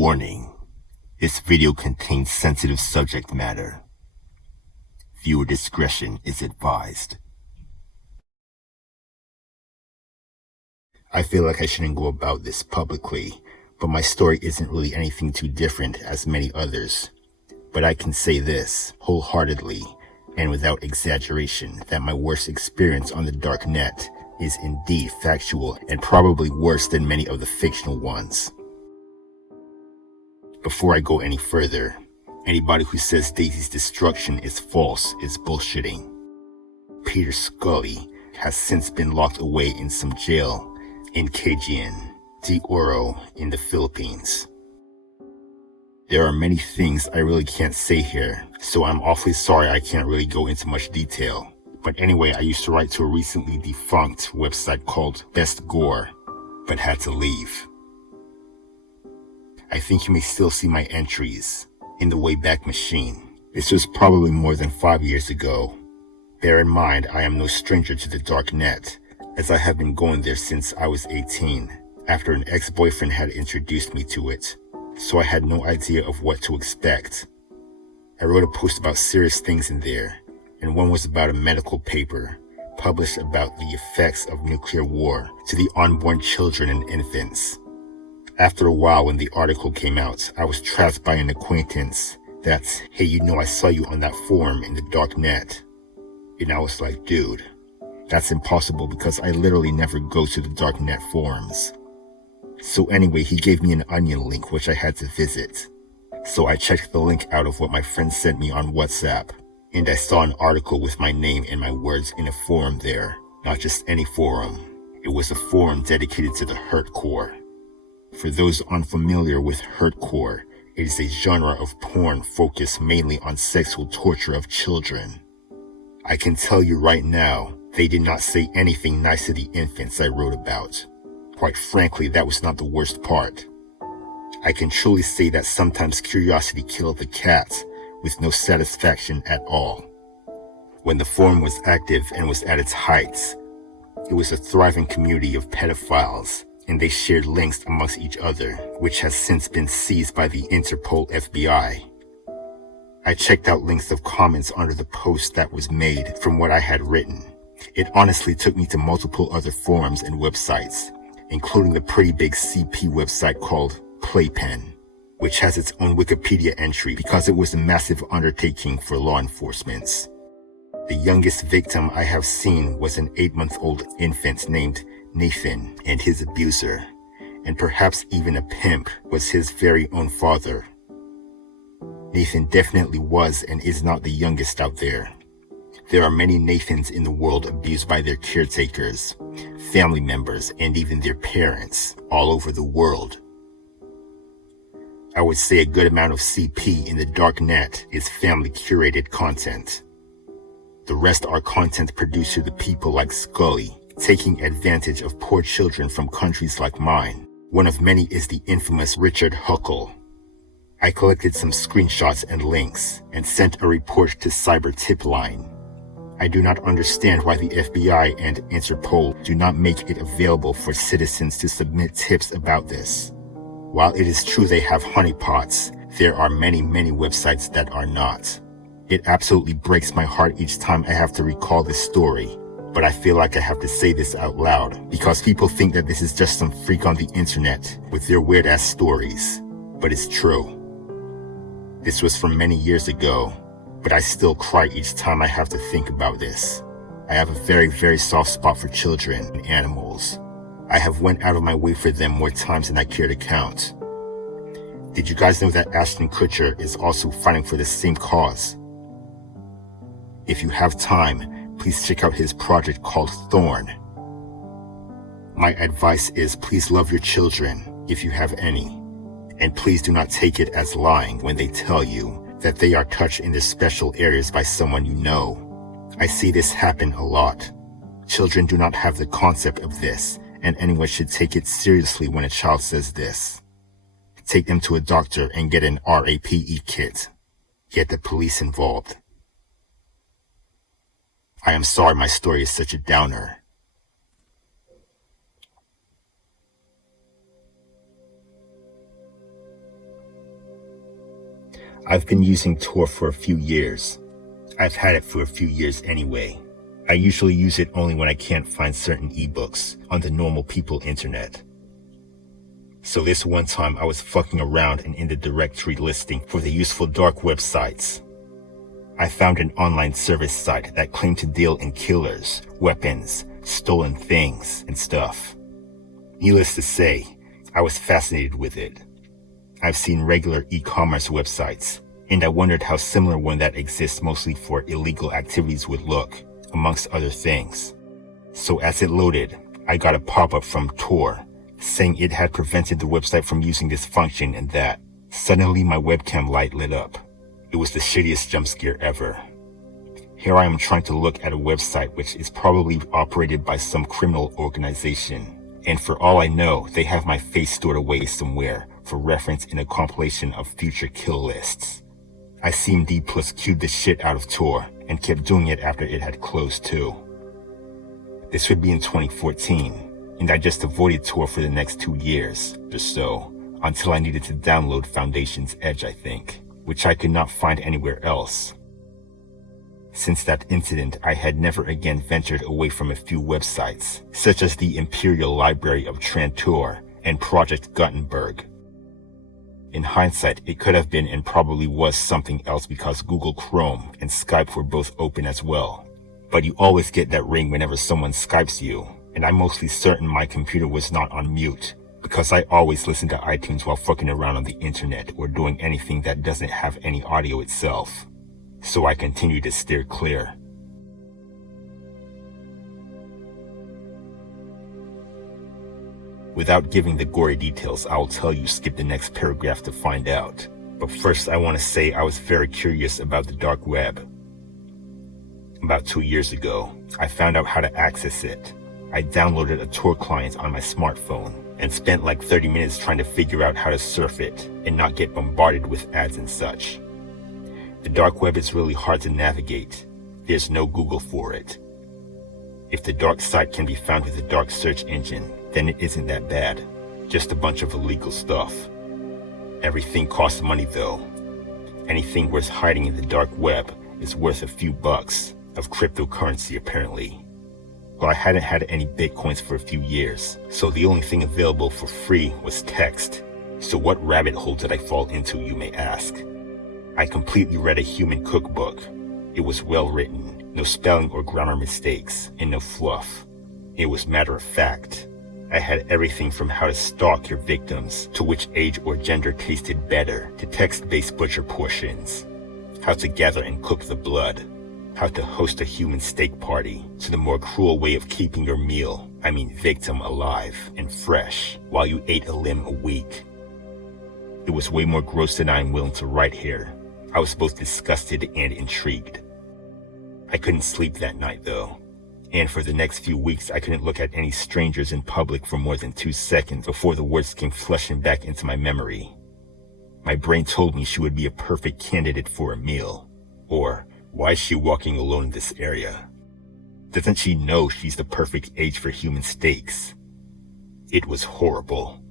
Warning: this video contains sensitive subject matter. Viewer discretion is advised. I feel like I shouldn't go about this publicly, but my story isn't really anything too different as many others. But I can say this wholeheartedly and without exaggeration that my worst experience on the dark net is indeed factual and probably worse than many of the fictional ones. Before I go any further, anybody who says Daisy's destruction is false is bullshitting. Peter Scully has since been locked away in some jail in Cagayan de Oro in the Philippines. There are many things I really can't say here, so I'm awfully sorry I can't really go into much detail. But anyway, I used to write to a recently defunct website called Best Gore, but had to leave. I think you may still see my entries in the Wayback Machine. This was probably more than 5 years ago. Bear in mind, I am no stranger to the dark net, as I have been going there since I was 18, after an ex-boyfriend had introduced me to it, so I had no idea of what to expect. I wrote a post about serious things in there, and one was about a medical paper published about the effects of nuclear war to the unborn children and infants. After a while, when the article came out, I was trapped by an acquaintance that, hey, you know I saw you on that forum in the dark net. And I was like, dude, that's impossible because I literally never go to the dark net forums. So anyway, he gave me an Onion link which I had to visit. So I checked the link out of what my friend sent me on WhatsApp, and I saw an article with my name and my words in a forum there. Not just any forum. It was a forum dedicated to the hurtcore. For those unfamiliar with hurtcore, it is a genre of porn focused mainly on sexual torture of children. I can tell you right now, they did not say anything nice to the infants I wrote about. Quite frankly, that was not the worst part. I can truly say that sometimes curiosity killed the cat with no satisfaction at all. When the forum was active and was at its heights, it was a thriving community of pedophiles, and they shared links amongst each other, which has since been seized by the Interpol FBI. I checked out links of comments under the post that was made from what I had written. It honestly took me to multiple other forums and websites, including the pretty big CP website called Playpen, which has its own Wikipedia entry because it was a massive undertaking for law enforcement. The youngest victim I have seen was an 8-month-old infant named Nathan and his abuser, and perhaps even a pimp was his very own father. Nathan definitely was and is not the youngest out there. There are many Nathans in the world abused by their caretakers, family members, and even their parents all over the world. I would say a good amount of CP in the dark net is family curated content. The rest are content produced to the people like Scully, taking advantage of poor children from countries like mine. One of many is the infamous Richard Huckle. I collected some screenshots and links and sent a report to Cyber Tip Line. I do not understand why the FBI and Interpol do not make it available for citizens to submit tips about this. While it is true they have honeypots, there are many websites that are not. It absolutely breaks my heart each time I have to recall this story, but I feel like I have to say this out loud because people think that this is just some freak on the internet with their weird-ass stories. But it's true. This was from many years ago, but I still cry each time I have to think about this. I have a very soft spot for children and animals. I have went out of my way for them more times than I care to count. Did you guys know that Ashton Kutcher is also fighting for the same cause? If you have time, please check out his project called Thorn. My advice is please love your children, if you have any, and please do not take it as lying when they tell you that they are touched in their special areas by someone you know. I see this happen a lot. Children do not have the concept of this, and anyone should take it seriously when a child says this. Take them to a doctor and get an RAPE kit. Get the police involved. I am sorry my story is such a downer. I've been using Tor for a few years. I've had it for a few years anyway. I usually use it only when I can't find certain ebooks on the normal people internet. So this one time I was fucking around and in the directory listing for the useful dark websites. I found an online service site that claimed to deal in killers, weapons, stolen things, and stuff. Needless to say, I was fascinated with it. I've seen regular e-commerce websites, and I wondered how similar one that exists mostly for illegal activities would look, amongst other things. So as it loaded, I got a pop-up from Tor, saying it had prevented the website from using this function and that. Suddenly my webcam light lit up. It was the shittiest jump scare ever. Here I am trying to look at a website which is probably operated by some criminal organization. And for all I know, they have my face stored away somewhere for reference in a compilation of future kill lists. I CMD plus Q'd the shit out of Tor and kept doing it after it had closed too. This would be in 2014, and I just avoided Tor for the next 2 years or so, until I needed to download Foundation's Edge, I think, which I could not find anywhere else. Since that incident, I had never again ventured away from a few websites, such as the Imperial Library of Trantor and Project Gutenberg. In hindsight, it could have been and probably was something else because Google Chrome and Skype were both open as well. But you always get that ring whenever someone Skypes you, and I'm mostly certain my computer was not on mute, because I always listen to iTunes while fucking around on the internet or doing anything that doesn't have any audio itself. So I continue to steer clear. Without giving the gory details, I'll tell you skip the next paragraph to find out. But first I want to say I was very curious about the dark web. About 2 years ago, I found out how to access it. I downloaded a Tor client on my smartphone and spent like 30 minutes trying to figure out how to surf it and not get bombarded with ads and such. The dark web is really hard to navigate. There's no Google for it. If the dark site can be found with a dark search engine, then it isn't that bad. Just a bunch of illegal stuff. Everything costs money though. Anything worth hiding in the dark web is worth a few bucks of cryptocurrency apparently. Well, I hadn't had any bitcoins for a few years, so the only thing available for free was text. So what rabbit hole did I fall into, you may ask? I completely read a human cookbook. It was well written, no spelling or grammar mistakes, and no fluff. It was matter of fact. I had everything from how to stalk your victims, to which age or gender tasted better, to text-based butcher portions, how to gather and cook the blood, how to host a human steak party, to the more cruel way of keeping your meal, victim, alive and fresh, while you ate a limb a week. It was way more gross than I am willing to write here. I was both disgusted and intrigued. I couldn't sleep that night though, and for the next few weeks I couldn't look at any strangers in public for more than 2 seconds before the words came flushing back into my memory. My brain told me she would be a perfect candidate for a meal, or why is she walking alone in this area? Doesn't she know she's the perfect age for human steaks? It was horrible.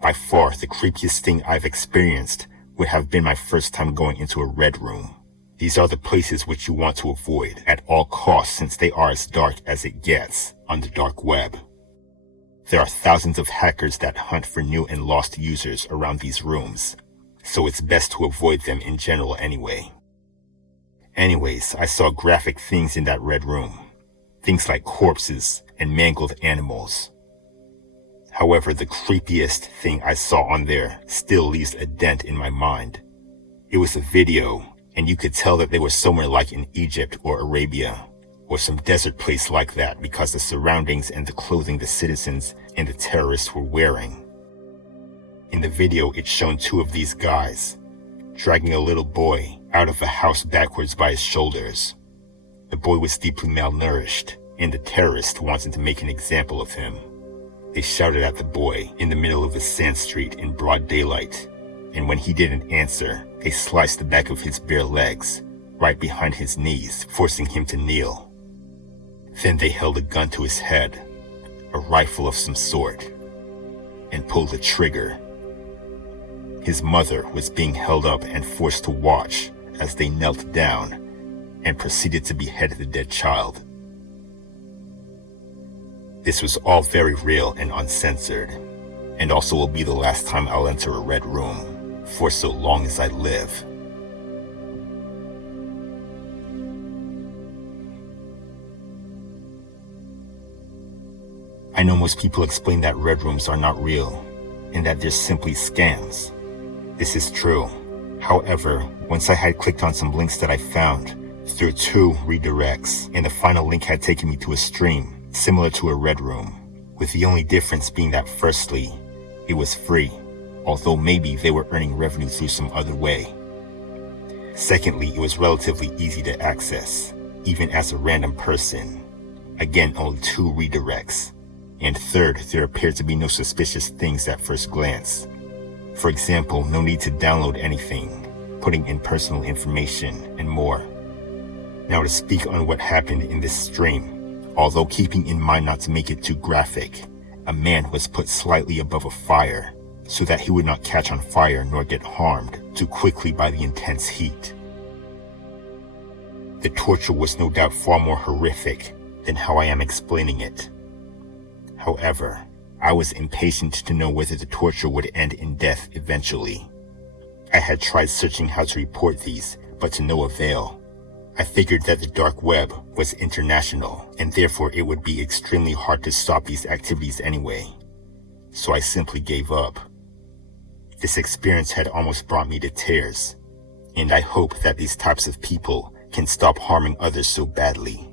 By far, the creepiest thing I've experienced would have been my first time going into a red room. These are the places which you want to avoid at all costs since they are as dark as it gets on the dark web. There are thousands of hackers that hunt for new and lost users around these rooms, so it's best to avoid them in general anyway. Anyways, I saw graphic things in that red room. Things like corpses and mangled animals. However, the creepiest thing I saw on there still leaves a dent in my mind. It was a video, and you could tell that they were somewhere like in Egypt or Arabia, or some desert place like that because the surroundings and the clothing the citizens and the terrorists were wearing. In the video, it showed 2 of these guys dragging a little boy out of a house backwards by his shoulders. The boy was deeply malnourished, and the terrorists wanted to make an example of him. They shouted at the boy in the middle of a sand street in broad daylight, and when he didn't answer, they sliced the back of his bare legs, right behind his knees, forcing him to kneel. Then they held a gun to his head, a rifle of some sort, and pulled the trigger. His mother was being held up and forced to watch as they knelt down and proceeded to behead the dead child. This was all very real and uncensored, and also will be the last time I'll enter a red room for so long as I live. I know most people explain that red rooms are not real, and that they're simply scams. This is true. However, once I had clicked on some links that I found through 2 redirects, and the final link had taken me to a stream similar to a red room, with the only difference being that firstly, it was free, although maybe they were earning revenue through some other way. Secondly, it was relatively easy to access, even as a random person. Again, only 2 redirects. And third, there appeared to be no suspicious things at first glance. For example, no need to download anything, putting in personal information, and more. Now to speak on what happened in this stream, although keeping in mind not to make it too graphic, a man was put slightly above a fire so that he would not catch on fire nor get harmed too quickly by the intense heat. The torture was no doubt far more horrific than how I am explaining it. However, I was impatient to know whether the torture would end in death eventually. I had tried searching how to report these, but to no avail. I figured that the dark web was international, and therefore it would be extremely hard to stop these activities anyway. So I simply gave up. This experience had almost brought me to tears, and I hope that these types of people can stop harming others so badly.